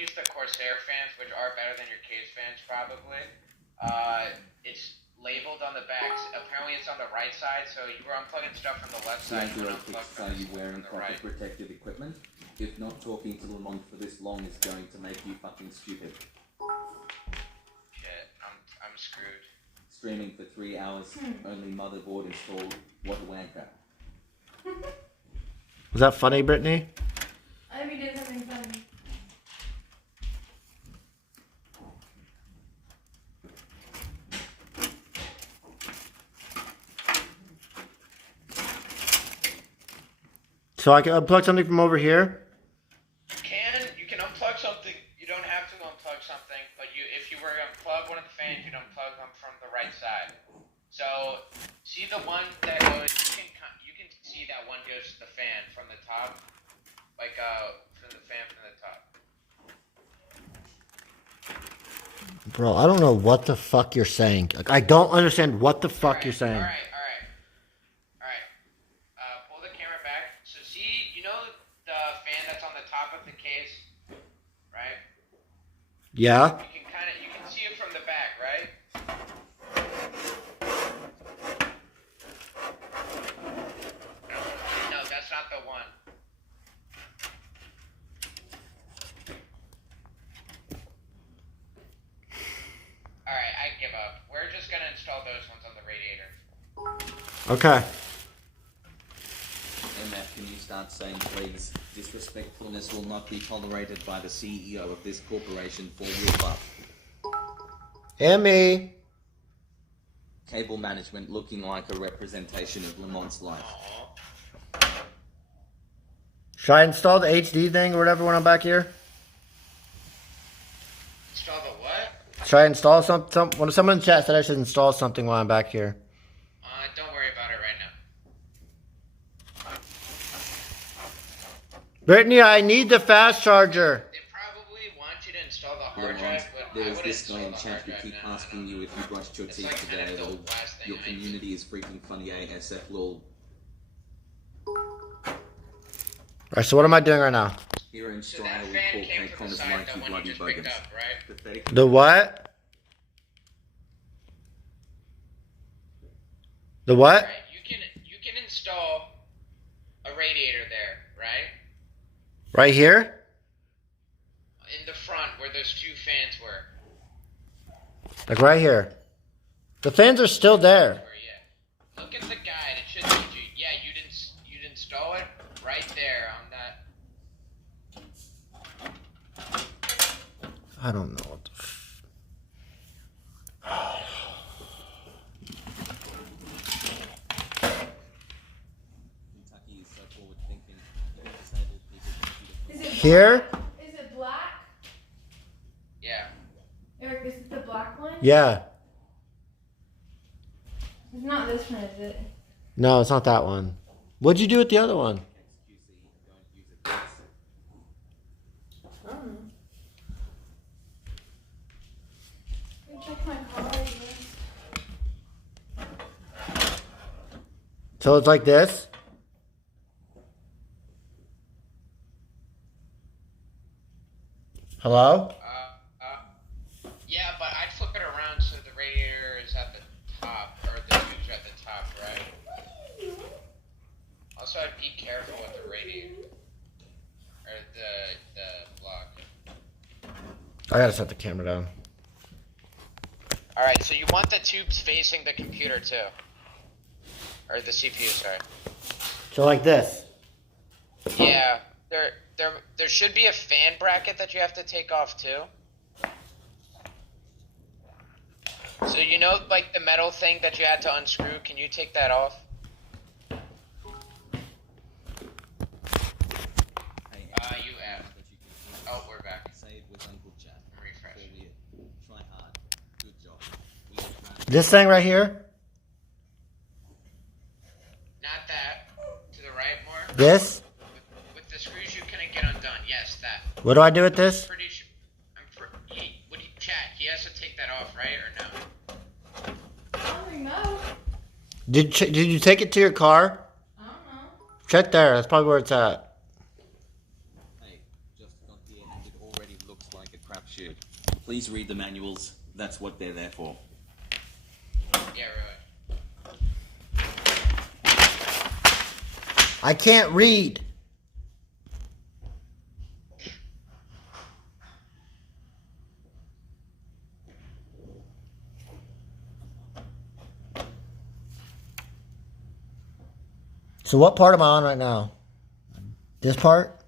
use the Corsair fans, which are better than your case fans probably, it's labeled on the back. Apparently it's on the right side, so you were unplugging stuff from the left side. Are you wearing proper protective equipment? If not, talking to Lamont for this long is going to make you fucking stupid. Shit, I'm screwed. Streaming for 3 hours, only motherboard installed. What a wanker. Was that funny, Brittany? I mean, did something funny. So I can unplug something from over here? You can unplug something. You don't have to unplug something, but if you were to unplug one of the fans, you'd unplug them from the right side. So, see the one that goes, you can see that one goes to the fan from the top, like from the fan from the top. Bro, I don't know what the fuck you're saying. Like, I don't understand what the fuck you're saying. All right. Pull the camera back. So see, you know the fan that's on the top of the case, right? Yeah? You can see it from the back, right? No, that's not the one. Alright, I give up. We're just gonna install those ones on the radiator. Okay. MF, can you start saying please? Disrespectfulness will not be tolerated by the CEO of this corporation for real up. Emmy. Cable management looking like a representation of Lamont's life. Should I install the HD thing or whatever when I'm back here? Install the what? Should I install some when someone in chat said I should install something while I'm back here. Don't worry about it right now. Brittany, I need the fast charger. They probably want you to install the hard drive, but there I is would this guy install in the chat hard who drive keep now. asking you if you brushed your teeth like today. kind of the Lol. last thing Your I make. community is freaking funny ASF lol. Alright, so what am I doing right now? Here in So Australia that we fan call came from the Connors side, like that you one you bloody just picked buggers. up, right? Pathetic. The what? The what? Right, you can install a radiator there, right? Right here? In the front where those two fans were. Like right here. The fans are still there. Yeah. Look at the guide. It should teach you. Yeah, you'd install it right there on that. I don't know what the Kentucky is so forward thinking. Disabled people Is it Here? black? Is it black? Yeah. Eric, is it the black one? Yeah. It's not this one, is it? No, it's not that one. What'd you do with the other one? I don't know. Let me check my car. So it's like this? Hello? Yeah, but I'd flip it around so the radiator is at the top, or the tubes are at the top, right? Also, I'd be careful with the radiator. Or the block. I gotta set the camera down. Alright, so you want the tubes facing the computer too. Or the CPU, sorry. So like this. Yeah, there should be a fan bracket that you have to take off too. So you know, like the metal thing that you had to unscrew, can you take that off? You have. Oh, we're back. Say it with Uncle Chat. Refresh. Try hard. Good job. This thing right here? Not that. To the right more. This? With the screws you couldn't get undone. Yes, that. What do I do with this? Pretty sure. Chat, he has to take that off, right? Or no? I don't think no. Did you take it to your car? I don't know. Check there. That's probably where it's at. Hey, just got here and it already looks like Please read the manuals. That's what they're there for. Yeah, really. I can't read. So what part am I on right now? This part?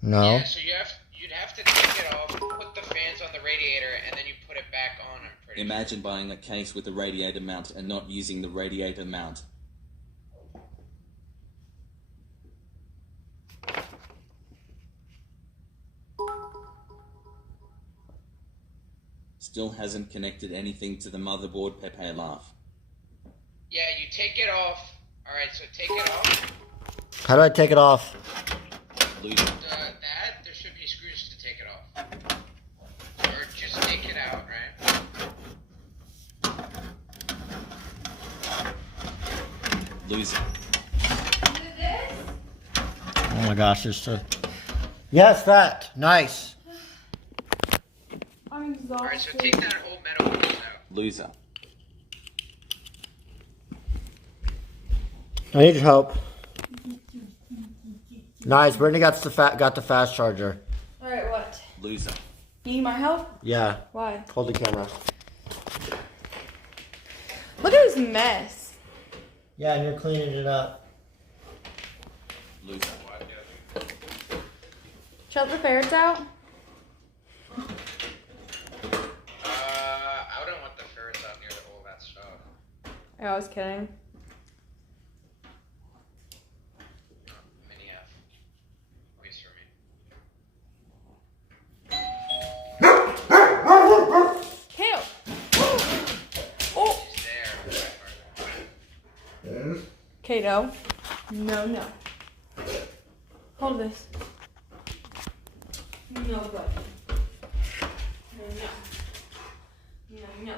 No. Yeah, so you'd have to take it off, put the fans on the radiator, and then you put it back on, I'm pretty Imagine buying a case with a radiator mount and not using the radiator mount. Still hasn't connected anything to the motherboard, Pepe laugh. Yeah, you take it off. Alright, so take it off. How do I take it off? Loser. There should be screws to take it off. Or just take it out, right? Loser. Is it this? Oh my gosh, there's so... Yes, that. Nice. I'm exhausted. Alright, so take that whole metal piece out. Loser. I need your help. Nice. Brittany got the fast charger. Alright, what? Loser. You need my help? Yeah. Why? Hold the camera. Look at this mess. Yeah, and you're cleaning it up. Loser. Shut the ferrets out? I wouldn't want the ferrets out near all that stuff. I was kidding. Mini F. At least for me. Kale! Oh! She's there. Kato. No, no. Hold this. No, buddy. No, no. No, no.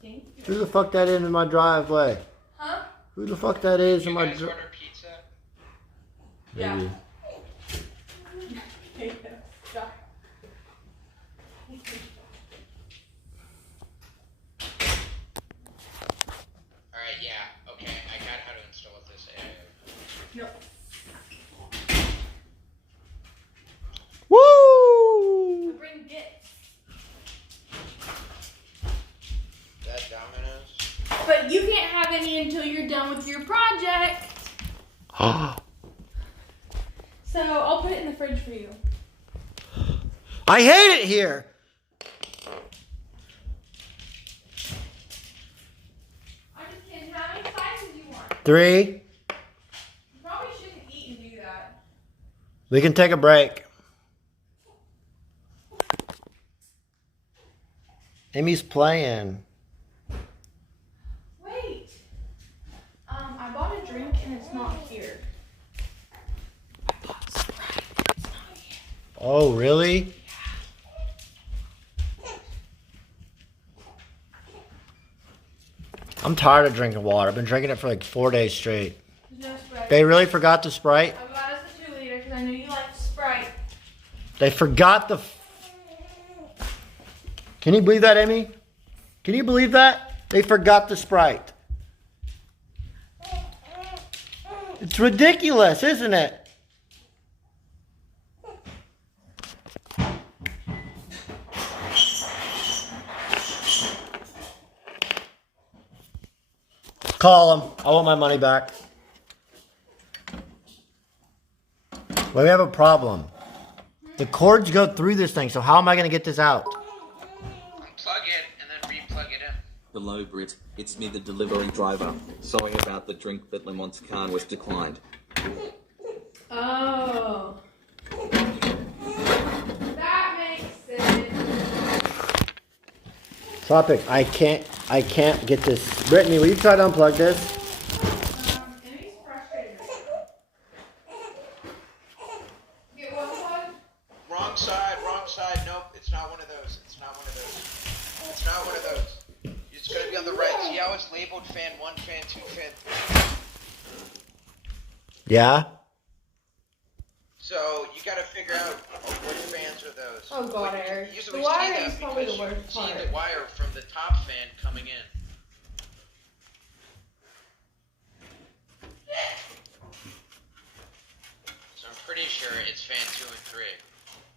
Thank you. Who the fuck that is in my driveway? Huh? Who the fuck that is in You my guys driveway? order pizza? Yeah. Maybe. Kato. Stop. Alright, yeah. Okay, I got how to install this. No. Woo! Bring gifts. That Domino's? But you can't have any until you're done with your project. So I'll put it in the fridge for you. I hate it here. I'm just kidding. How many slices do you want? 3. You probably shouldn't eat and do that. We can take a break. Amy's playing. Wait. I bought a drink and it's not here. I bought Sprite. It's not here. Oh, really? I'm tired of drinking water. I've been drinking it for like 4 days straight. There's no Sprite. They really forgot the Sprite? I bought us a 2 liter because I knew you liked Sprite. They forgot the... Can you believe that, Amy? Can you believe that? They forgot the Sprite. It's ridiculous, isn't it? Call them. I want my money back. Well, we have a problem. The cords go through this thing, so how am I going to get this out? Unplug it and then re-plug it in. Hello, Brit. It's me, the delivery driver. Sorry about the drink that Lamont's car was declined. Oh. That makes sense. Topic. I can't get this. Brittany, will you try to unplug this? Emmy's frustrated. Get one plug? Wrong side, wrong side. Nope, it's not one of those. It's not one of those. It's not one of those. It's gonna be on the right. See how it's labeled fan 1, fan 2, fan 3? Yeah? So you got to figure out which fans are those. Oh God, Like, Eric. usually The we see wire that is probably the because you worst see part. the wire from the top fan coming in. So I'm pretty sure it's fan 2 and 3,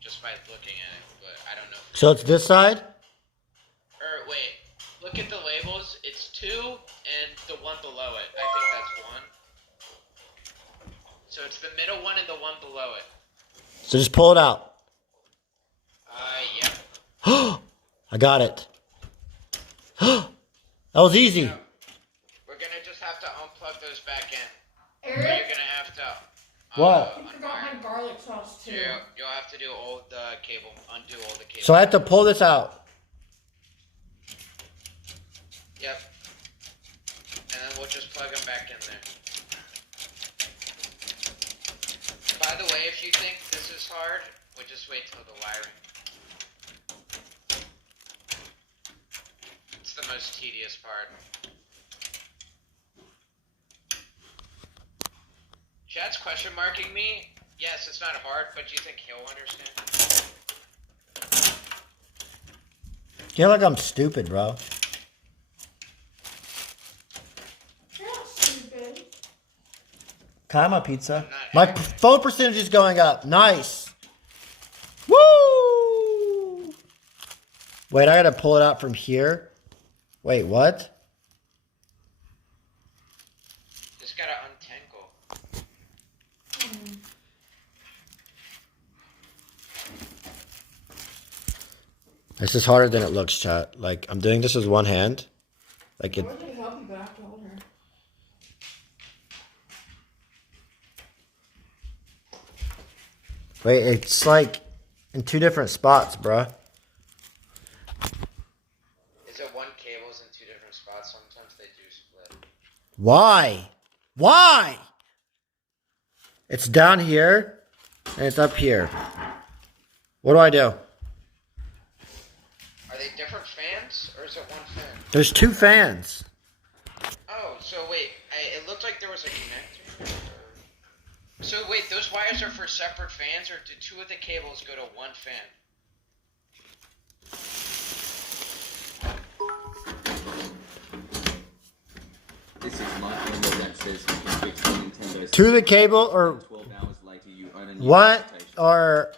just by looking at it. But I don't know. So it's this side? Or wait, look at the labels. It's 2 and the one below it. I think that's 1. So it's the middle one and the one below it. So just pull it out. Yep. I got it. That was easy. So we're gonna just have to unplug those back in. But Eric, you're gonna have to. What? I forgot my garlic sauce too. You'll have to do all the cable, undo all the cable. So I have to pull this out. Yep. And then we'll just plug them back in there. By the way, if you think this is hard, we'll just wait till the wiring. It's the most tedious part. Chat's question marking me. Yes, it's not hard, but do you think he'll understand? You feel like I'm stupid, bro. You're not stupid. Can I have my pizza? My phone percentage is going up. Nice. Woo! Wait, I gotta pull it out from here. Wait, what? Just gotta untangle. This is harder than it looks, chat. Like, I'm doing this with one hand. Like, I it. wanted to help you, but I have to hold her. Wait, it's like in two different spots, bruh. Is it one cable's in 2 different spots? Sometimes they do split. Why? Why? It's down here and it's up here. What do I do? Are they different fans, or is it one fan? There's two fans. Oh, so wait, it looked like there was a connector. So wait, those wires are for separate fans, or do 2 of the cables go to one fan? This is my email that says you can fix the Nintendo. To the cable or 12 hours later, you own a new what? PlayStation. Or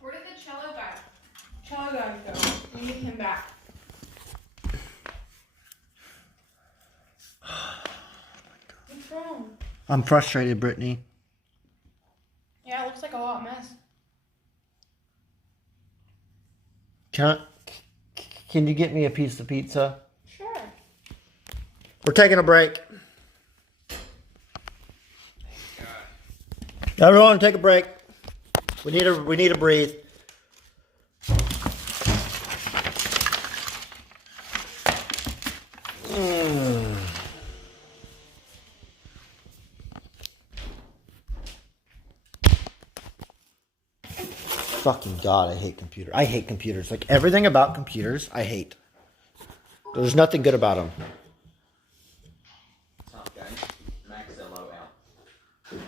Where did the cello guy? Cello guy go? We need him back. What's wrong? I'm frustrated, Brittany. Yeah, it looks like a hot mess. Can you get me a piece of pizza? Sure. We're taking a break. Thank God. Everyone, take a break. We need to breathe. Fucking God, I hate computers. I hate computers. Like everything about computers, I hate. There's nothing good about them. Tough game. Max LO out. I'm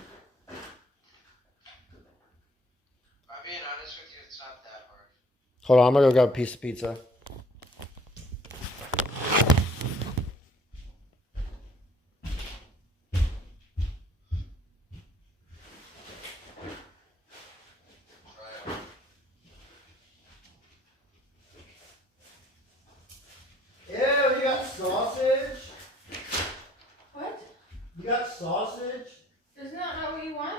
being honest with you, it's not that hard. Hold on, I'm gonna go grab a piece of pizza. Ew, you got sausage? What? You got sausage? Isn't that not what you want?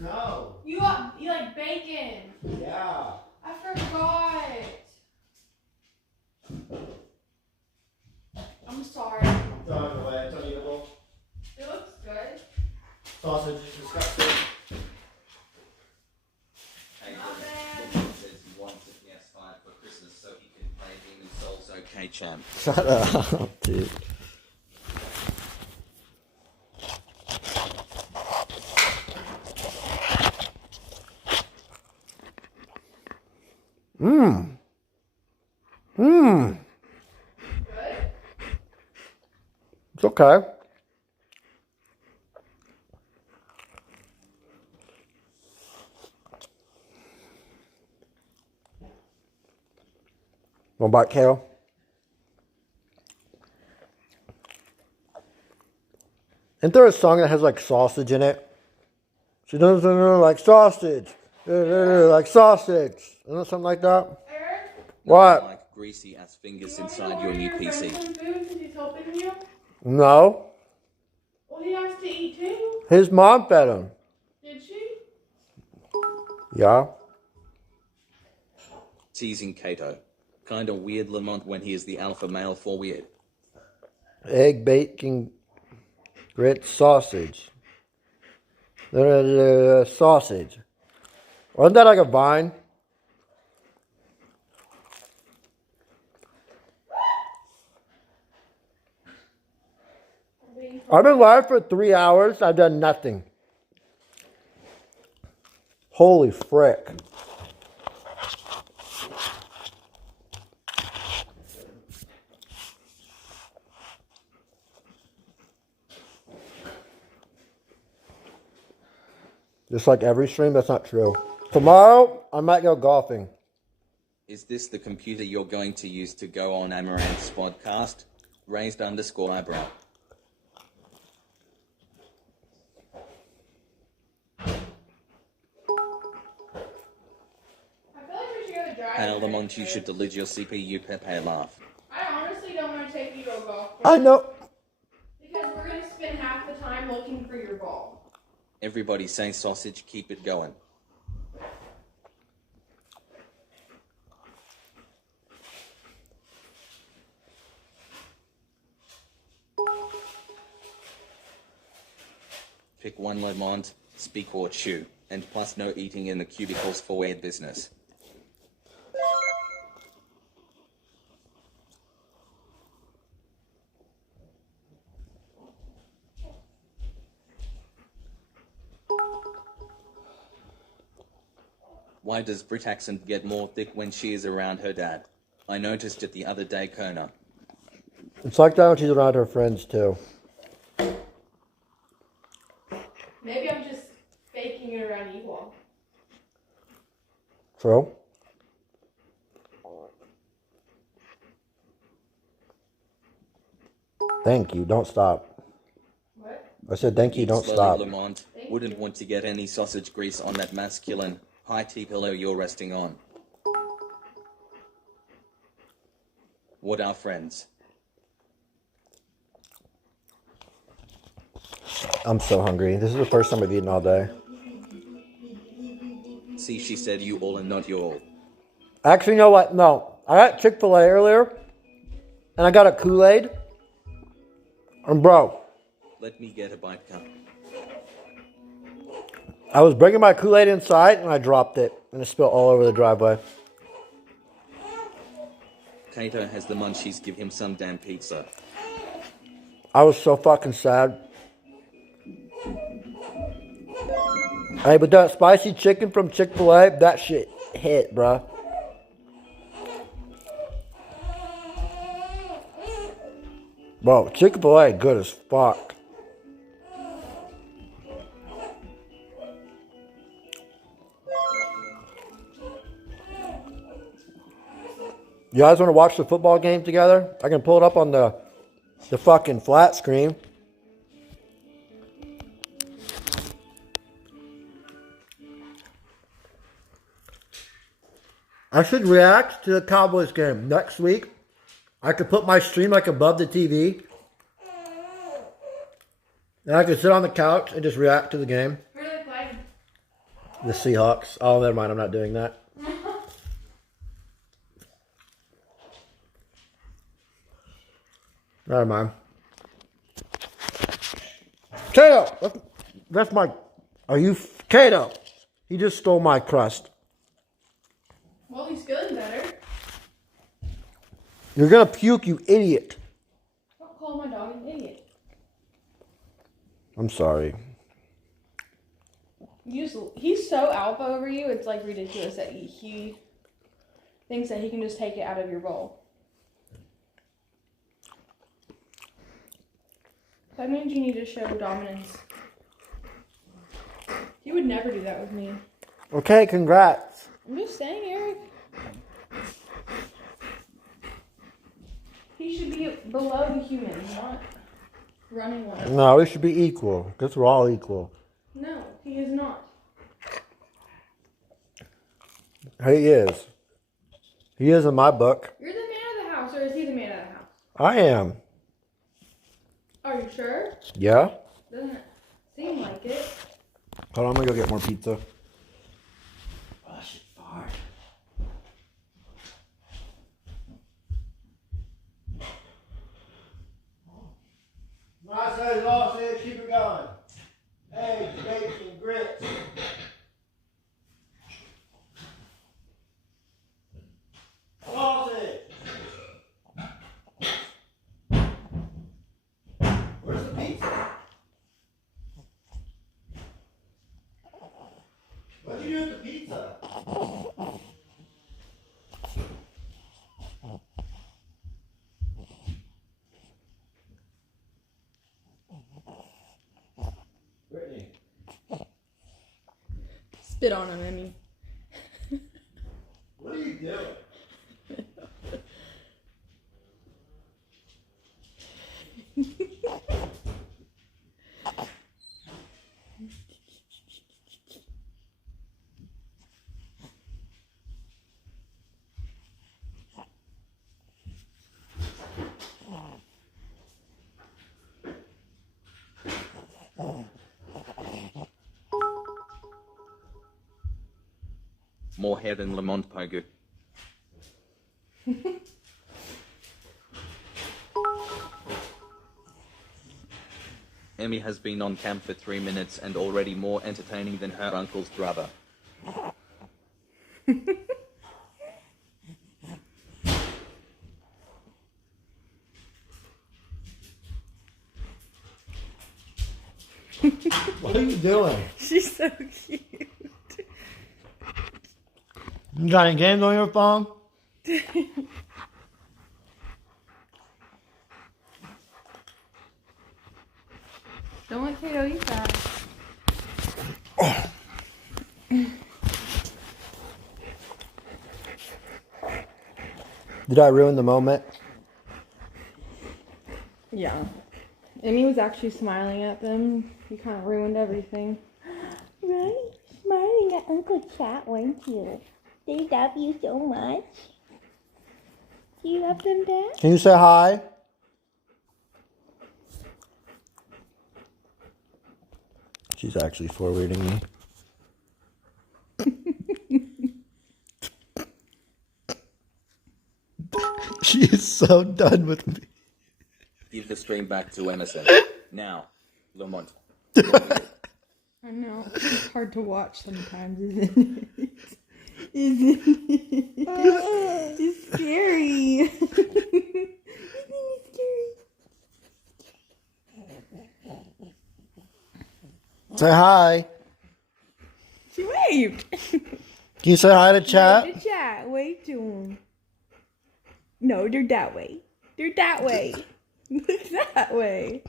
No. You like bacon. Yeah. I forgot. I'm sorry. Throw it away. It's uneatable. It looks good. Sausage is disgusting. Hey, Not bad. Gordon says he wants a PS5 for Christmas so he can play Demon's Souls OK Champ. Shut up, dude. Mmm. Mmm. Good. It's okay. What about kale? Isn't there a song that has like sausage in it? She doesn't like sausage. Like sausage. Isn't it something like that? Eric, What? Like greasy ass do fingers you want me to inside order your new your friend PC. some food since he's helping you? No. Well, he has to eat too. His mom fed him. Did she? Yeah. Teasing Kato. Kinda weird Lamont when he is the alpha male for weird. Egg, bacon, grits, sausage. Sausage. Wasn't that like a vine? I've been live for 3 hours. I've done nothing. Holy frick. Just like every stream, that's not true. Tomorrow, I might go golfing. Is this the computer you're going to use to go on Amaranth's podcast? Raised underscore eyebrow. I feel like we should go to drive. Hey Lamont, you should delete your CPU Pepe laugh. I honestly don't want to take you to a golf course. I know. Because we're going to spend half the time looking for your ball. Everybody say sausage, keep it going. Pick one Lamont, speak or chew, and plus no eating in the cubicles for weird business. Why does Brit accent get more thick when she is around her dad? I noticed it the other day, Kona. It's like that when she's around her friends too. Maybe I'm just faking it around Ewok. True. Thank you. Don't stop. What? I said thank you. Eat Don't slowly, stop. Lamont. Thank Wouldn't you. want to get any sausage grease on that masculine high tea pillow you're resting on. What are friends? I'm so hungry. This is the first time I've eaten all day. See, she said you all and not you all. Actually, you know what? No. I got Chick-fil-A earlier, and I got a Kool-Aid. And bro, Let me get a bite cup. I was bringing my Kool-Aid inside, and I dropped it, and it spilled all over the driveway. Kato has the munchies, give him some damn pizza. I was so fucking sad. Hey, but that spicy chicken from Chick-fil-A, that shit hit, bruh. Bro, Chick-fil-A good as fuck. You guys want to watch the football game together? I can pull it up on the fucking flat screen. I should react to the Cowboys game next week. I could put my stream like above the TV. And I could sit on the couch and just react to the game. Who are they playing? The Seahawks. Oh, never mind. I'm not doing that. Never mind. Kato! That's my... Are you... Kato! He just stole my crust. Well, he's feeling better. You're gonna puke, you idiot. Don't call my dog an idiot. I'm sorry. He's so alpha over you, it's like ridiculous that he thinks that he can just take it out of your bowl. That means you need to show dominance. He would never do that with me. Okay, congrats. I'm just saying, Eric. He should be below the humans, not running one. No, we should be equal. Because we're all equal. No, he is not. He is. He is in my book. You're the man of the house, or is he the man of the house? I am. Are you sure? Yeah? Doesn't seem like it. Hold on, I'm gonna go get more pizza. Oh, that shit's hard. I say, Law said, keep it going. Eggs, bacon, grits. Law said. Where's the pizza? What'd you do with the pizza? Brittany. Spit on him, Emmy. What are you doing? More hair than Lamont Pogu. Emmy has been on cam for 3 minutes and already more entertaining than her uncle's brother. What are you doing? She's so cute. You got any games on your phone? Don't let Kato eat that. Did I ruin the moment? Yeah. Emmy was actually smiling at them. You kind of ruined everything. Right? Smiling at Uncle Chat, weren't you? They love you so much. Do you love them, Dad? Can you say hi? She's actually forwarding me. She is so done with me. Give the stream back to Emerson. Now, Lamont. I know. It's hard to watch sometimes, isn't it? Isn't it? It's scary. Isn't it scary? Say hi. She waved. Can you say hi to chat? Wave to chat. Wave to him. No, they're that way. They're that way. Look that way.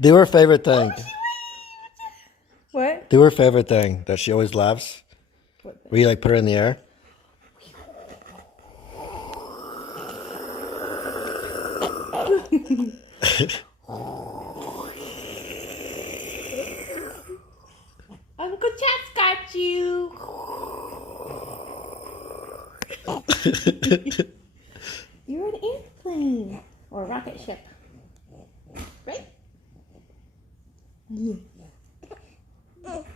Do her favorite thing. What? Do her favorite thing that she always laughs. What thing? Where you like put her in the air. Uncle Chat's got you. You're an airplane. Or a rocket ship. Right? Yeah.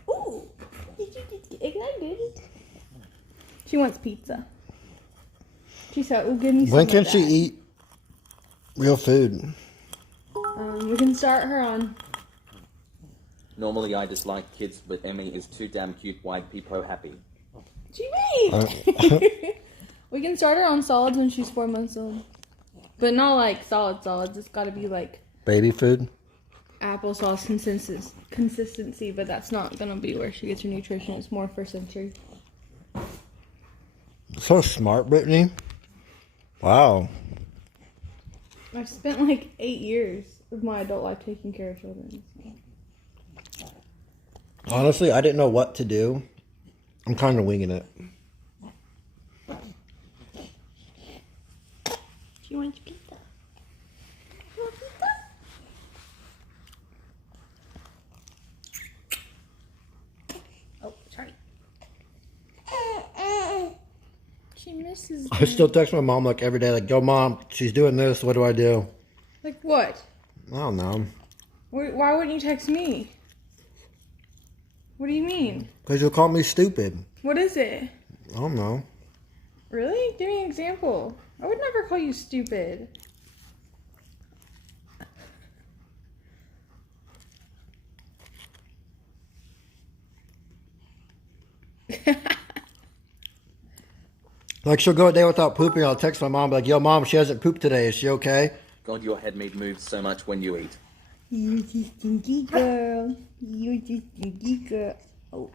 Ooh. Did you just get ignited? She wants pizza. She said, "Well, give me some." When can of she that." eat real food? We can start her on. Normally I dislike kids, but Emmy is too damn cute, white peepo happy. She waved. We can start her on solids when she's 4 months old, but not like solids. It's got to be like Baby food? applesauce consistency. But that's not gonna be where she gets her nutrition. It's more for sensory. So smart, Brittany. Wow. I've spent like 8 years of my adult life taking care of children. Honestly, I didn't know what to do. I'm kind of winging it. She wants pizza. You want pizza? Oh, sorry. She misses I me. still text my mom like every day, like, yo, mom, she's doing this. What do I do? Like what? I don't know. Why wouldn't you text me? What do you mean? Because you'll call me stupid. What is it? I don't know. Really? Give me an example. I would never call you stupid. Like, she'll go a day without pooping. I'll text my mom, like, yo, mom, she hasn't pooped today. Is she okay? God, your head meat moves so much when you eat. You just stinky girl. You just stinky girl. Oh.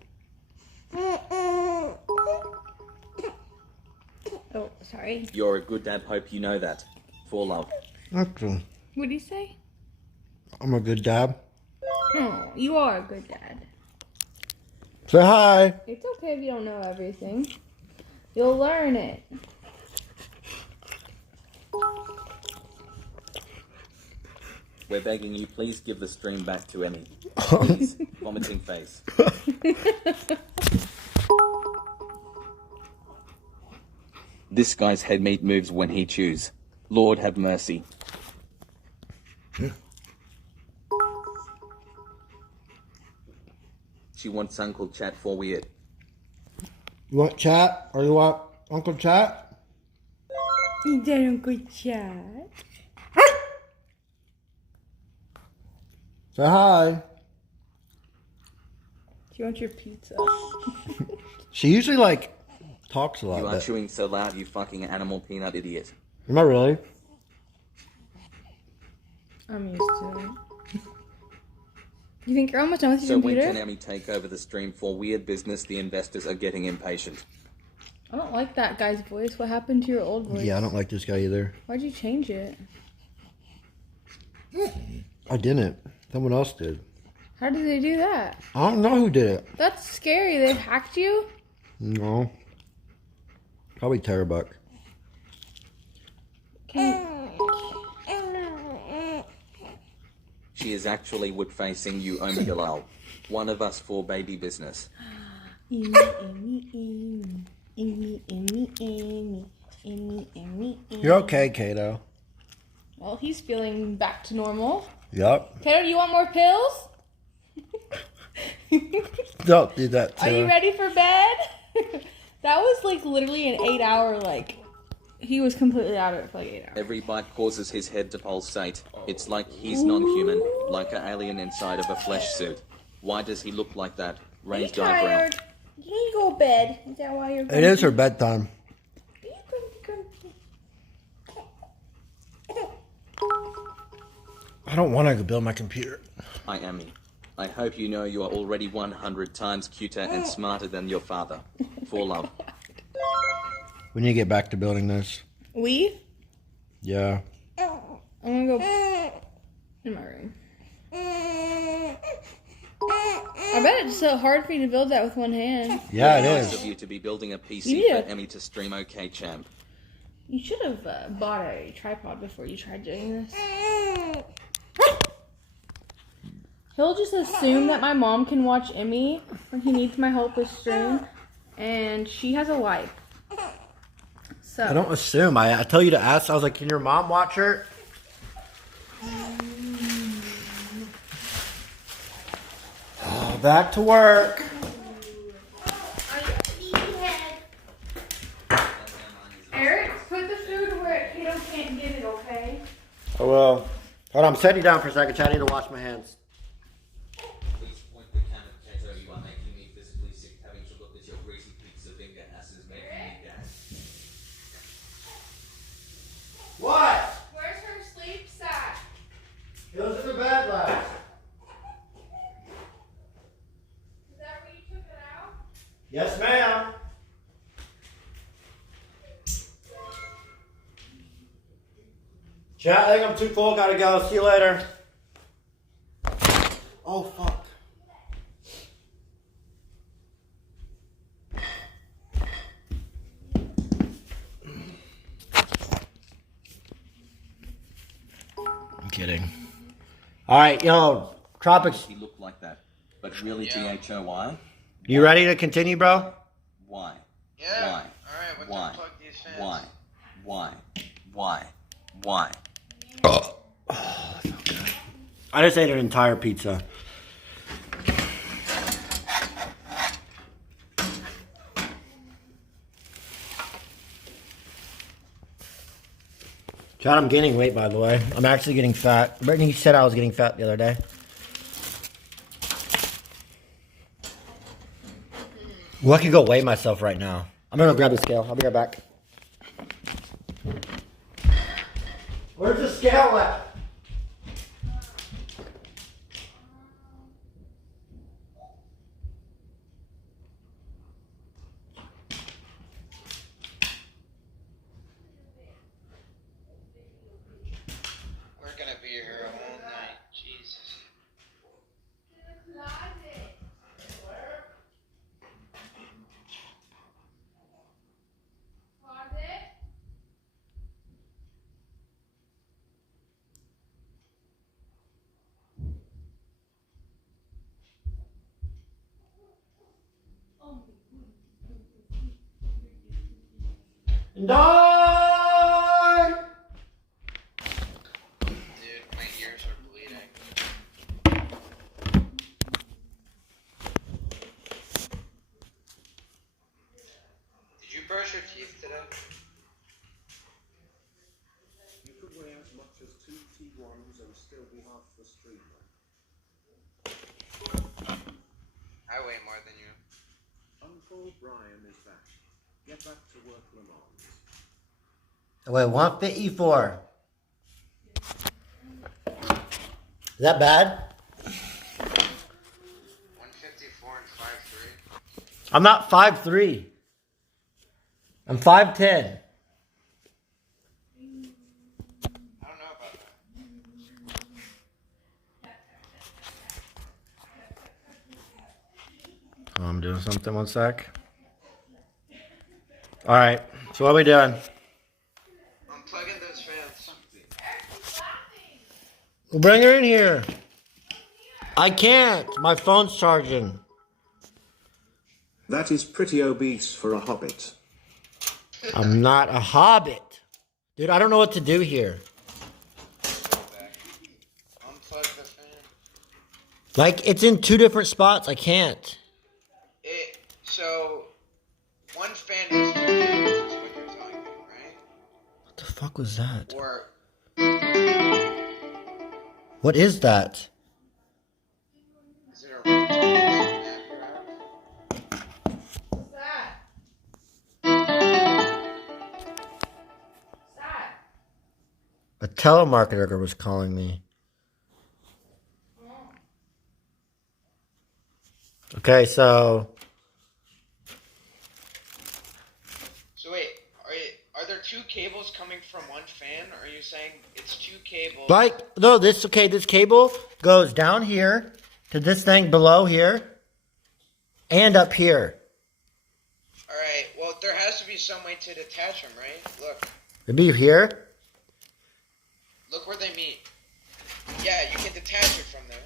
Oh, sorry. You're a good dad, hope you know that. For love. Actually, What'd he say? I'm a good dad. Oh, you are a good dad. Say hi. It's okay if you don't know everything. You'll learn it. We're begging you, please give the stream back to Emmy. Vomiting face. This guy's head meat moves when he chews. Lord have mercy. She wants Uncle Chat for weird. You want chat? Or you want Uncle Chat? You did a good job. Say hi. Do you want your pizza? She usually, like, talks a lot. You are But... chewing so loud, you fucking animal peanut idiot. Am I really? I'm used to it. You think you're almost done with So your when computer? can Emmy take over the stream for weird business? The investors are getting impatient. I don't like that guy's voice. What happened to your old voice? Yeah, I don't like this guy either. Why'd you change it? I didn't. Someone else did. How did they do that? I don't know who did it. That's scary. They hacked you? No. Probably Terrabuck. She is actually wood facing you, Omegalal. One of us for baby business. Emmy, Emmy, Emmy, Emmy, Emmy, Emmy, Emmy, Emmy. You're okay, Kato. Well, he's feeling back to normal. Yup. Taylor, do you want more pills? Don't do that to Are you her. ready for bed? That was like literally an 8-hour, like, he was completely out of it for like 8 hours. Every bite causes his head to pulsate. It's like he's non-human, like an alien inside of a flesh suit. Why does he look like that? Are you Raised eyebrow. tired? You need to go to bed. Is that why you're It is her bedtime. I don't want to build my computer. Hi, Emmy. I hope you know you are already 100 times cuter and smarter than your father. For love. We need to get back to building this. We? Yeah. I'm gonna go in my room. I bet it's so hard for you to build that with one hand. Yeah, it Nice is. of you to be building a PC Yeah. for Emmy to stream. Okay, champ. You should have bought a tripod before you tried doing this. He'll just assume that my mom can watch Emmy when he needs my help with stream, and she has a life. So I don't assume. I tell you to ask. I was like, can your mom watch her? Oh, back to work. Eric, put the food where Kato can't get it, okay? Oh, well. Hold on, I'm setting you down for a second. I need to wash my hands. Please point the camera, Kato. You are making me physically sick. Having to look at your greasy pizza finger ass is making me gag. What? Where's her sleep sack? It was in the bed last. Is that where you took it out? Yes, ma'am. Chat, I think I'm too full. Gotta go. See you later. Oh, fuck. All right, yo, Tropics, He looked like that, but really Yeah. THOY? you ready to continue, bro? Why? Yeah. Why? Alright, let's Why? unplug these fans. Why? Why? Why? Why? I just ate an entire pizza. Chad, I'm gaining weight, by the way. I'm actually getting fat. Brittany said I was getting fat the other day. Well, I could go weigh myself right now. I'm gonna go grab the scale. I'll be right back. Where's the scale at? We're gonna be here all night. Jesus. No! Dude, my ears are bleeding. Did you brush your teeth today? You could weigh as much as 2 T1s and still be half the streamer. I weigh more than you. Uncle Brian is back. Get back to work, Lamont. Wait, 154. Is that bad? 154 and 5'3". I'm not 5'3". I'm 5'10". I don't know about that. Oh, I'm doing something. 1 sec. All right. So what are we doing? I'm plugging those fans. Well, bring her in here. I can't. My phone's charging. That is pretty obese for a hobbit. I'm not a hobbit. Dude, I don't know what to do here. Unplug the fan. Like, it's in 2 different spots. I can't. So, one fan is 2 cables is what you're talking, right? What the fuck was that? Or, What is that? is it a root snap drive? A telemarketer was calling me. Okay, so So wait, are there 2 cables coming from one fan, or are you saying it's 2 cables? like no, this cable goes down here to this thing below here and up here. Alright, well there has to be some way to detach them, right? Look. Maybe here. Look where they meet. Yeah, you can detach it from there.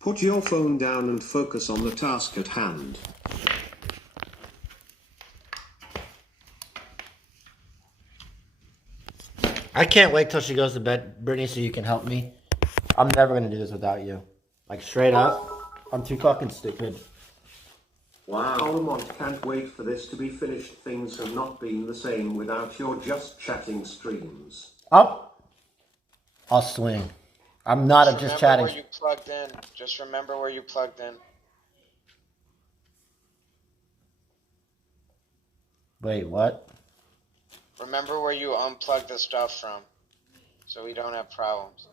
Put your phone down and focus on the task at hand. I can't wait till she goes to bed, Brittany, so you can help me. I'm never gonna do this without you. Like straight up, I'm too fucking stupid. Wow, Lamont can't wait for this to be finished. Things have not been the same without your just chatting streams. Up. I'll swing. I'm not a just chatting. Remember where you plugged in. Just remember where you plugged in. Wait, what? Remember where you unplugged the stuff from, so we don't have problems.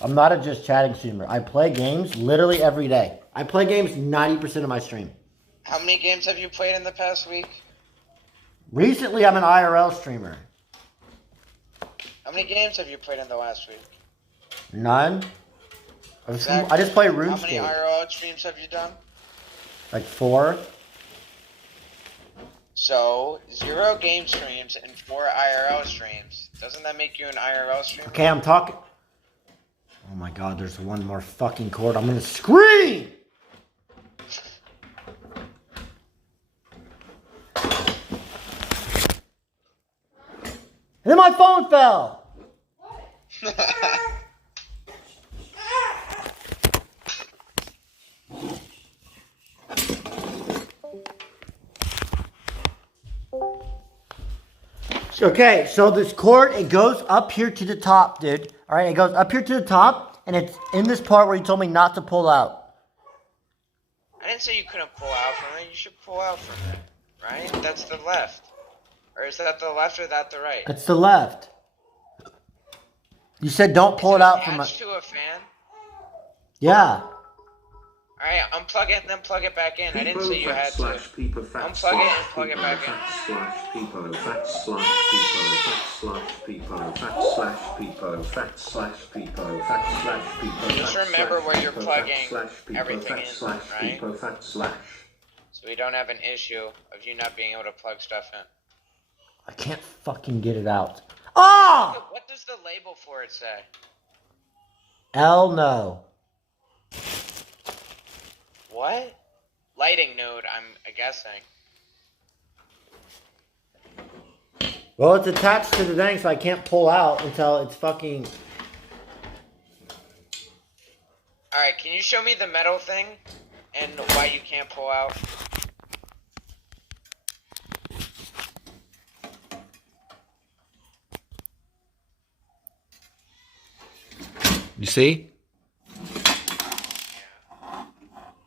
I'm not a just chatting streamer. I play games literally every day. I play games 90% of my stream. How many games have you played in the past week? Recently, I'm an IRL streamer. How many games have you played in the last week? None. I just play How many RuneScape. IRL streams have you done? Like 4. So 0 game streams and 4 IRL streams. Doesn't that make you an IRL streamer? Okay, I'm talking. Oh my god, there's one more fucking cord. I'm gonna scream! And then my phone fell! Okay, so this cord, it goes up here to the top, dude. Alright, it goes up here to the top, and it's in this part where you told me not to pull out. I didn't say you couldn't pull out from it. You should pull out from it, right? That's the left. Or is that the left or that the right? It's the left. You said don't pull it out from attached to a fan? Yeah. Alright, unplug it and then plug it back in. I didn't say you had to. Peepo Unplug it and plug it back in. Peepo fat slash Peepo fat slash Peepo fat slash Peepo fat slash Peepo. Just remember where you're plugging everything in, right? Peepo fat slash. So we don't have an issue of you not being able to plug stuff in. I can't fucking get it out. Ah! What does the label for it say? L no. What? Lighting node, I'm guessing. Well, it's attached to the thing, so I can't pull out until it's fucking... Alright, can you show me the metal thing? And why you can't pull out? You see?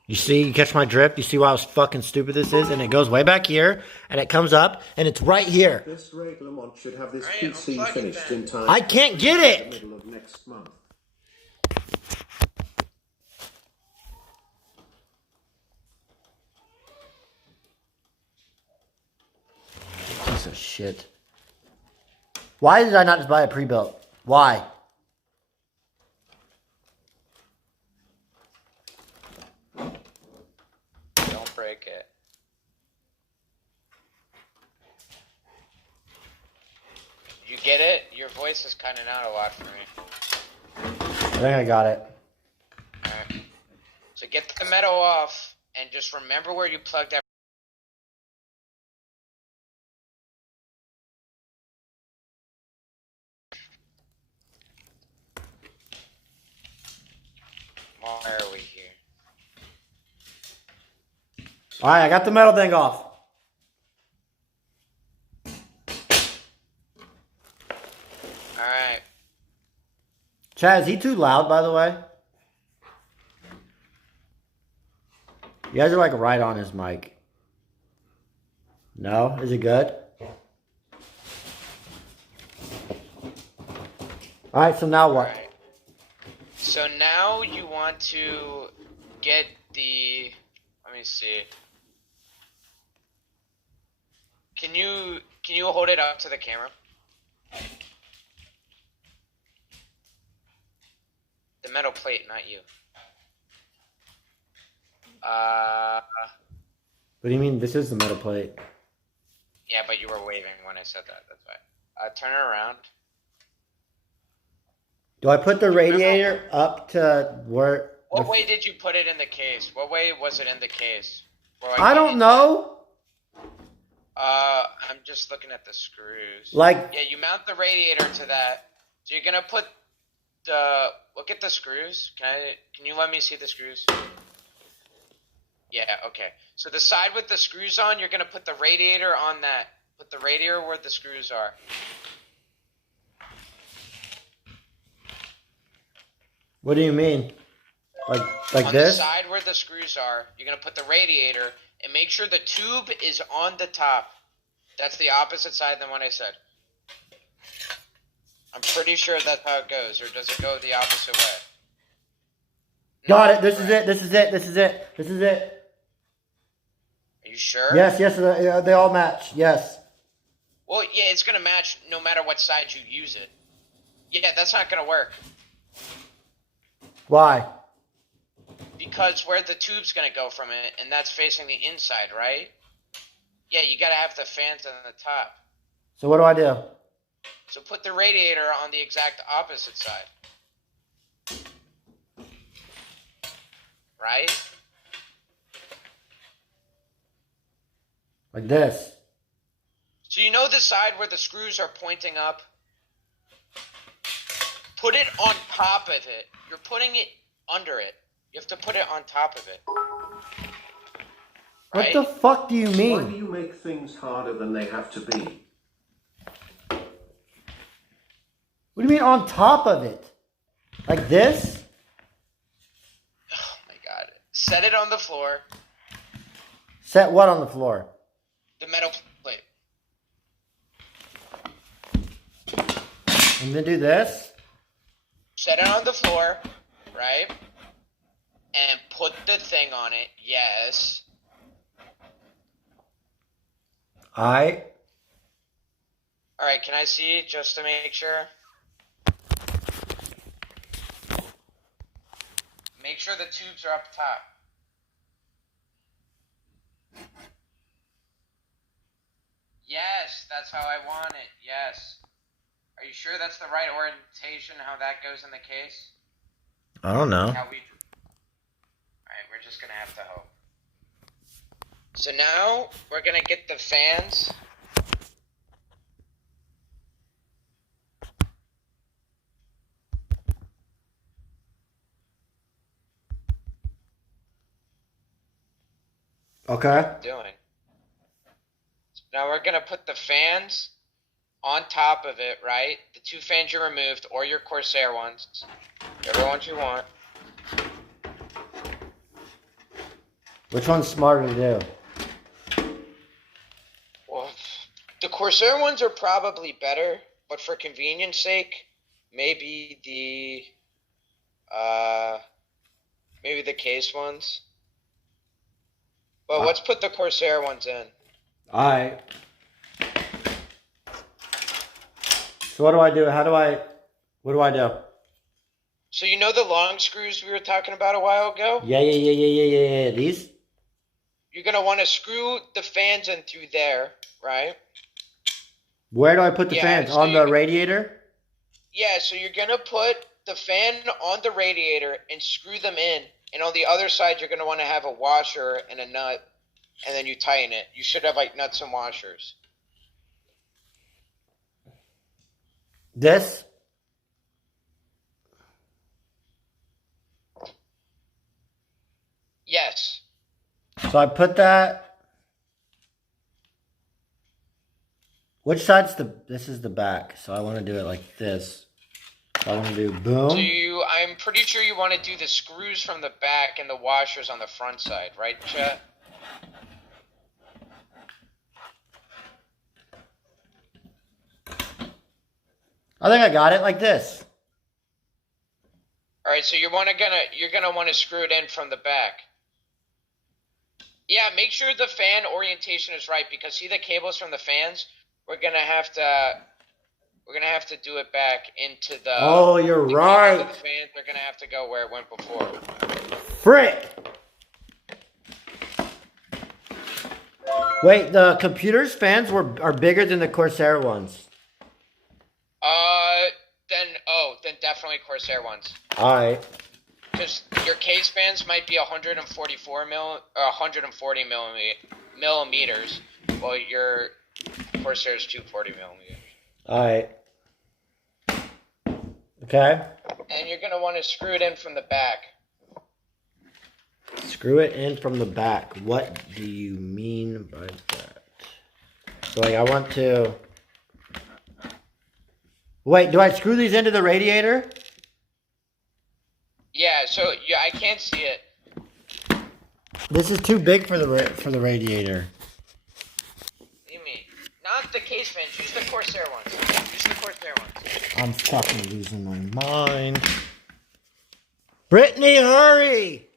You see? You catch my drift? You see how fucking stupid this is? And it goes way back here, and it comes up, and it's right here. This Ray Lamont should have this Right, PC unplug it finished then. in time. I can't get it! Middle of next month. Piece of shit. Why did I not just buy a pre-built? Why? Don't break it. You get it? Your voice is cutting out a lot for me. I think I got it. Alright. So get the metal off and just remember where you plugged that. Why are we here? Alright, I got the metal thing off. Alright. Chad, is he too loud, by the way? You guys are like right on his mic. No? Is it good? Alright, so now what? Alright. So now you want to get the, let me see. Can you hold it up to the camera? The metal plate, not you. What do you mean? This is the metal plate. Yeah, but you were waving when I said that, that's why. Turn it around. Do I put the radiator up to where... What way did you put it in the case? What way was it in the case? I don't know. I'm just looking at the screws. Like... Yeah, you mount the radiator to that. So you're gonna put the... Look at the screws. Can you let me see the screws? Yeah, okay. So the side with the screws on, you're gonna put the radiator on that. Put the radiator where the screws are. What do you mean? Like on this? The side where the screws are, you're gonna put the radiator and make sure the tube is on the top. That's the opposite side than what I said. I'm pretty sure that's how it goes, or does it go the opposite way? Got it. This is it. This is it. This is it. This is it. Are you sure? Yes, yes. They all match. Yes. Well, yeah, it's gonna match no matter what side you use it. Yeah, that's not gonna work. Why? Because where the tube's gonna go from it, and that's facing the inside, right? Yeah, you gotta have the fans on the top. So what do I do? So put the radiator on the exact opposite side. Right? Like this. So you know the side where the screws are pointing up? Put it on top of it. You're putting it under it. You have to put it on top of it. What Right? the fuck do you Why do mean? you make things harder than they have to be? What do you mean on top of it? Like this? Oh my god. Set it on the floor. Set what on the floor? The metal plate. And then do this? Set it on the floor. Right? And put the thing on it. Yes. Alright. Alright, can I see it just to make sure? Make sure the tubes are up top. Yes, that's how I want it. Yes. Are you sure that's the right orientation, how that goes in the case? I don't know. How we... Alright, we're just gonna have to hope. So now, we're gonna get the fans. Okay. Doing. So now we're gonna put the fans on top of it, right? The two fans you removed, or your Corsair ones. Whichever ones you want. Which one's smarter to do? Well, the Corsair ones are probably better, but for convenience sake, maybe the case ones. Well, let's put the Corsair ones in. Alright. So what do I do? What do I do? So you know the long screws we were talking about a while ago? Yeah. These? You're going to want to screw the fans in through there, right? Where do I put the Yeah, fans? so On the radiator? Yeah, so you're going to put the fan on the radiator and screw them in. And on the other side, you're going to want to have a washer and a nut, and then you tighten it. You should have like nuts and washers. This? Yes. So I put that. Which side's this is the back. So I want to do it like this. So I want to do boom. So I'm pretty sure you want to do the screws from the back and the washers on the front side, right, Chet? I think I got it like this. All right, so you're gonna want to screw it in from the back. Yeah, make sure the fan orientation is right, because see the cables from the fans? We're gonna have to do it back into the. Oh, you're the right. cables of the fans are gonna have to go where it went before. Frick! Wait, the computer's fans are bigger than the Corsair ones. Then definitely Corsair ones. Alright. Because your case fans might be 140 millimeters, while your Corsair's 240 millimeters. Alright. Okay. And you're gonna want to screw it in from the back. Screw it in from the back. What do you mean by that? So like I want to... Wait, do I screw these into the radiator? Yeah, so yeah, I can't see it. This is too big for the radiator. What do you mean? Not the case fans, use the Corsair ones. Use the Corsair ones. I'm fucking losing my mind. Brittany, hurry!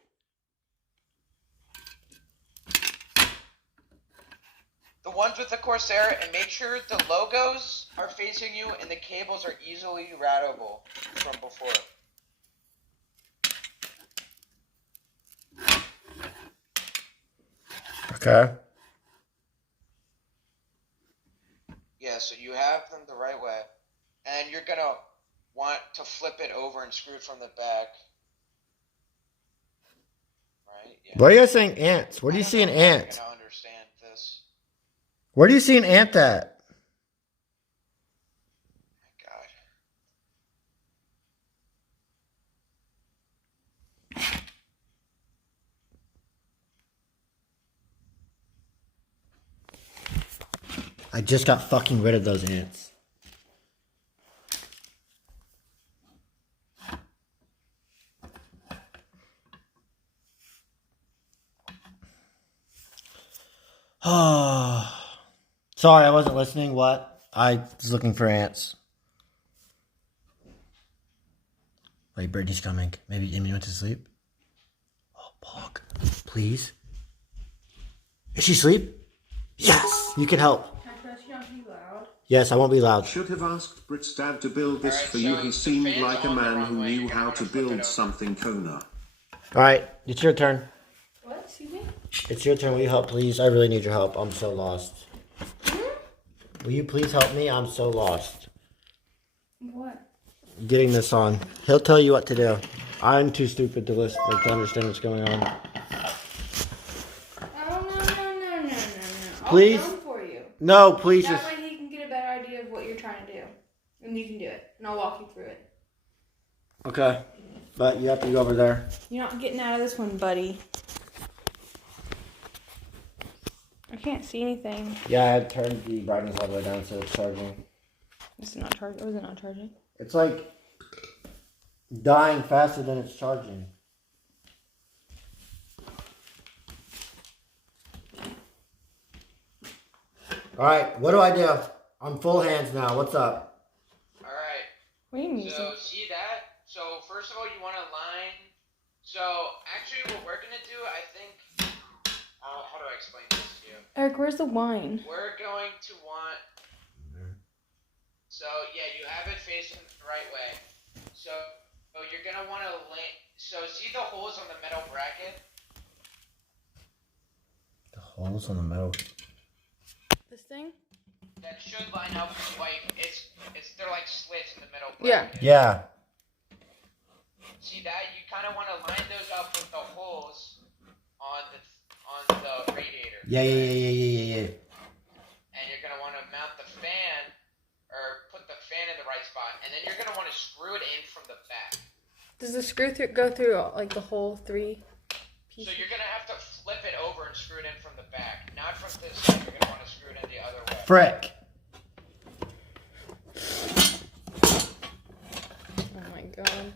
The ones with the Corsair, and make sure the logos are facing you and the cables are easily routable from before. Okay. Yeah, so you have them the right way. And you're gonna want to flip it over and screw it from the back. Right? Yeah. Why are you guys saying ants? Where do you see an ant? You're gonna understand this. Where do you see an ant at? God. I just got fucking rid of those ants. Sorry, I wasn't listening. What? I was looking for ants. Wait, Brittany's coming. Maybe Amy went to sleep. Oh, Pog. Please. Is she asleep? Yes! You can help. Yes, I won't be loud. Should have asked Brit's dad to build this Alright, for you. so He the seemed fan's like a on the man wrong who way. You're knew gonna how wanna to flip it build over. something, Kona. Alright, it's your turn. What? Excuse me? It's your turn. Will you help, please? I really need your help. I'm so lost. Will you please help me? I'm so lost. What? Getting this on. He'll tell you what to do. I'm too stupid to listen, to understand what's going on. Oh, no. Please? I'll film for you. No, please That just... way he can get a better idea of what you're trying to do. And you can do it. And I'll walk you through it. Okay. But you have to go over there. You're not getting out of this one, buddy. I can't see anything. Yeah, I turned the brightness all the way down so it's charging. Is it not charging? Was it not charging? It's like dying faster than it's charging. Alright, what do I do? I'm full hands now. What's up? Alright. What do you mean? So see that? So first of all, you want to line. So actually, what we're gonna do, I think. How do I explain this to you? Eric, where's the wine? We're going to want. So yeah, you have it facing the right way. So you're gonna want to lay. So see the holes on the metal bracket. The holes on the metal. This thing? That should line up like they're like slits in the metal Yeah. bracket. Yeah. See that? You kind of want to line those up with the holes on the radiator. Yeah. And you're gonna want to mount the fan, or put the fan in the right spot, and then you're gonna want to screw it in from the back. Does the screw go through like the whole 3 pieces? So you're gonna have to flip it over and screw it in from the back, not from this side. You're gonna want to screw it in the other way. Frick. Oh my god.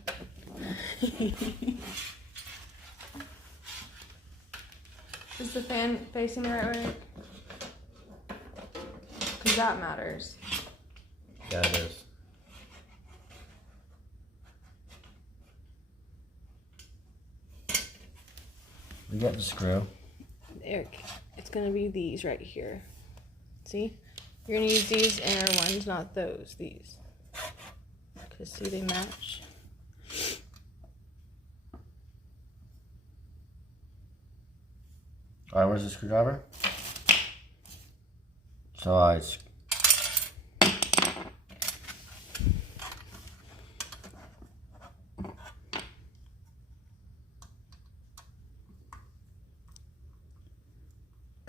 Is the fan facing the right way? Because that matters. Yeah, it is. We got the screw. Eric, it's gonna be these right here. See? You're gonna use these inner ones, not those. These. Because see, they match. Alright, where's the screwdriver? So I...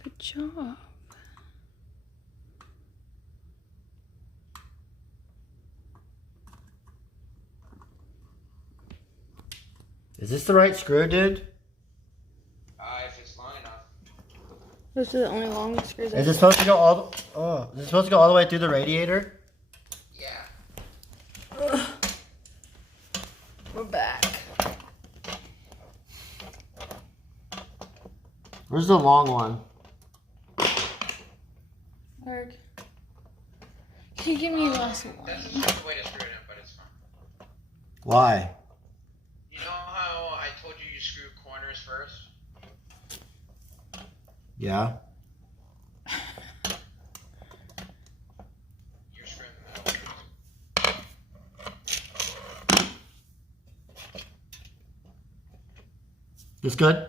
Good job. Is this the right screw, dude? If it's long enough. Those are the only long screws. Is it supposed to go all the... Oh, is it supposed to go all the way through the radiator? Yeah. We're back. Where's the long one? Eric, can you give me a glass of That's wine? just the way to screw it in, but it's fine. Why? You know how I told you screw corners first? Yeah. You're screwing the metal. This good?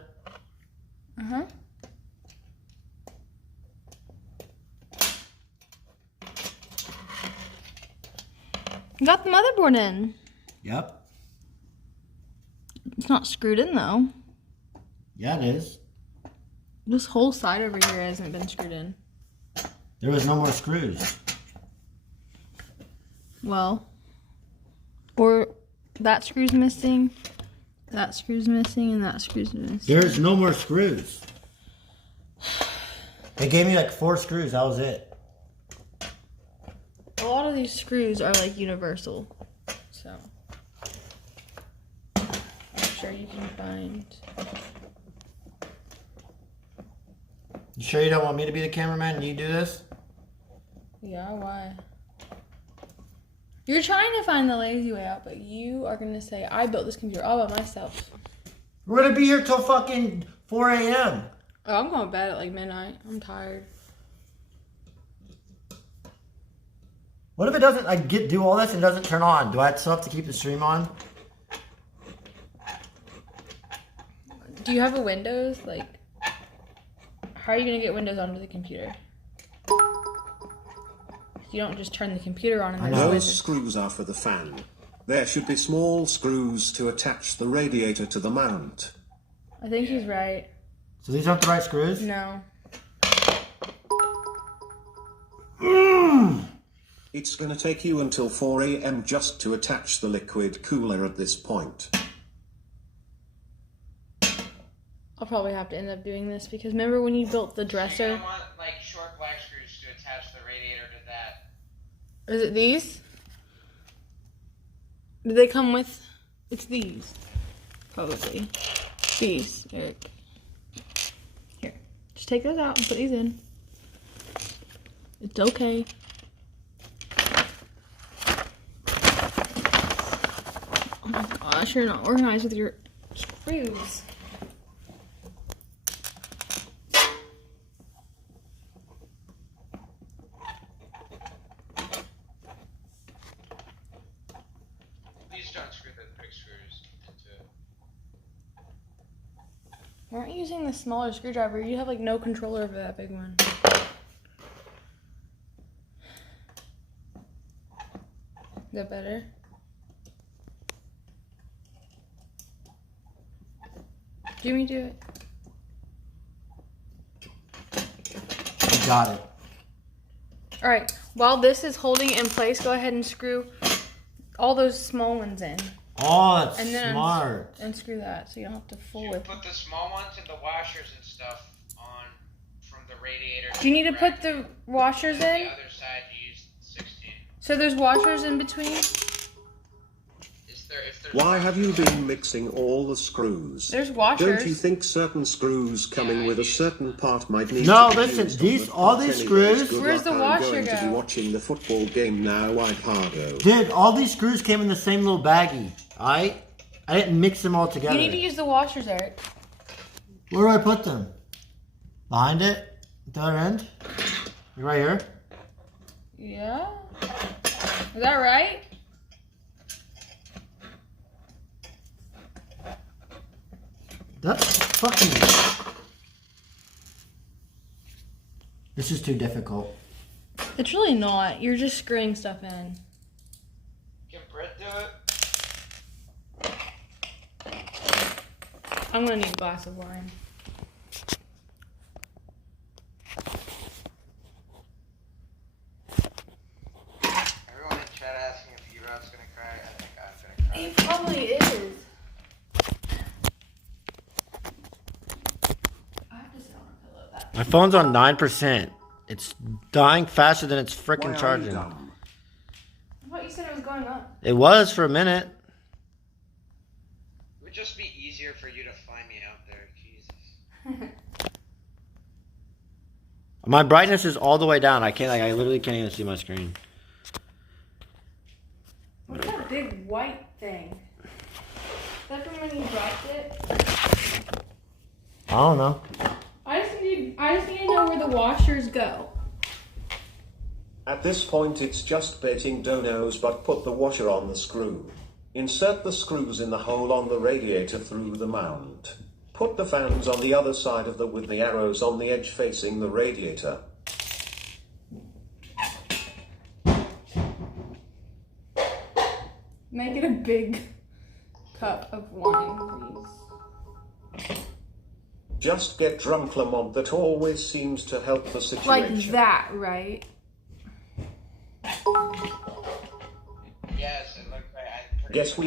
You got the motherboard in. Yep. It's not screwed in though. Yeah, it is. This whole side over here hasn't been screwed in. There was no more screws. Well, or that screw's missing, that screw's missing, and that screw's missing. There's no more screws. They gave me like 4 screws. That was it. A lot of these screws are like universal, so I'm sure you can find. You sure you don't want me to be the cameraman and you do this? Yeah, why? You're trying to find the lazy way out, but you are gonna say, I built this computer all by myself. We're gonna be here till fucking 4 a.m. Oh, I'm going to bed at like midnight. I'm tired. What if it doesn't, like, do all this and it doesn't turn on? Do I still have to keep the stream on? Do you have a Windows? Like, how are you gonna get Windows onto the computer? You don't just turn the computer on and there's Those Windows. screws are for the fan. There should be small screws to attach the radiator to the mount. I think he's right. So these aren't the right screws? No. It's gonna take you until 4 a.m. just to attach the liquid cooler at this point. I'll probably have to end up doing this because remember when you built the You're dresser? gonna want like short black screws to attach the radiator to that. Is it these? Did they come with? It's these. Probably. These, Eric. Here. Just take those out and put these in. It's okay. Oh my gosh, you're not organized with your screws. Please don't screw the big screws into it. Why aren't you using the smaller screwdriver? You have like no control over that big one. Is that better? Jimmy, do it. You got it. All right. While this is holding it in place, go ahead and screw all those small ones in, Oh, that's and then smart. unscrew that, so you don't have to You fully. put the small ones and the washers and stuff on from the radiator. Do you need to put the washers The in? other side you use 16. So there's washers in between. If there's Why have you been mixing all the screws? There's washers. Don't you think certain screws coming with a certain part might need No, to be listen, used these- on the all part these anyways? screws- Good Where's luck, the I'm washer going to be go? watching the football game now, iPardo. Dude, all these screws came in the same little baggie. I didn't mix them all together. You need to use the washers, Eric. Where do I put them? Behind it? The other end? Right here? Yeah. Is that right? That's fucking... This is too difficult. It's really not. You're just screwing stuff in. Can Brett do it? I'm gonna need a glass of wine. Everyone in chat asking if Erobb's gonna cry. I think I'm gonna cry. He probably is. I have to sit on a pillow. That. My phone's on 9%. It's dying faster than it's Why freaking are you charging. dumb? I thought you said it was going up. It was for a minute. It would just be easier for you to find me out there. Jesus. My brightness is all the way down. I literally can't even see my screen. What's that big white thing? Is that from when you dropped it? I don't know. I just need to know where the washers go. At this point it's just betting donos, but put the washer on the screw. Insert the screws in the hole on the radiator through the mount. Put the fans on the other side of with the arrows on the edge facing the radiator. Make it a big cup of wine, please. Just get drunk, Lamont. That always seems to help the situation. Like that, right? Yes, it looks like Guess we